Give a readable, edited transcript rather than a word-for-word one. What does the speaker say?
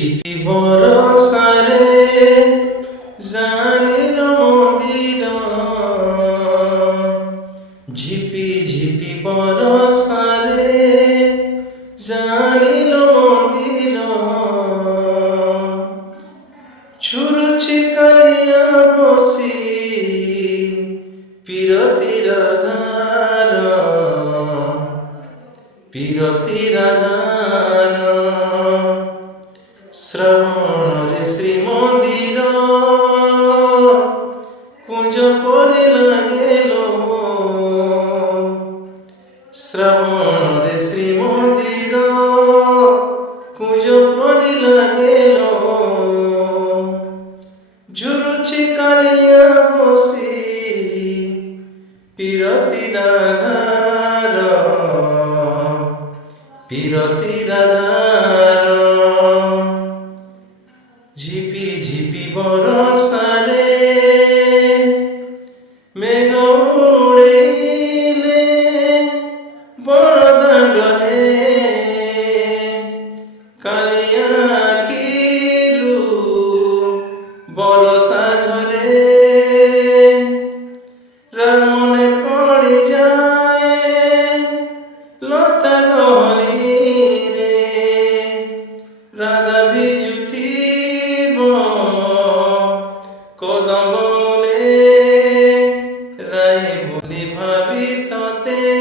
ঝিপি বরসারে জানিল মন্দির, ঝিপি ঝিপি বরসারে জানিল মন্দির, ছুরুছি কাইয়া বসি পিরতির আধার, পিরতির আধার। শ্রাবণরে শ্রীমন্দির কুঞ্জ পরে লাগেল, শ্রাবণরে শ্রীমন্দির কুঞ্জ পরে লাগেল, ঝুরুছি কালিয়া বসি পিরতির আধার, পিরতির আধার। ঝিপি ঝিপি বরসারে মেঘ উড়েইলে বড় দাণ্ডরে, কালিয়া আখিরু বরসা ঝরে, রামনে পড়ে যায় লতা গহলি রে, রাধা বিজুতি কদম মূলে রাই বলি ভাবি ততে।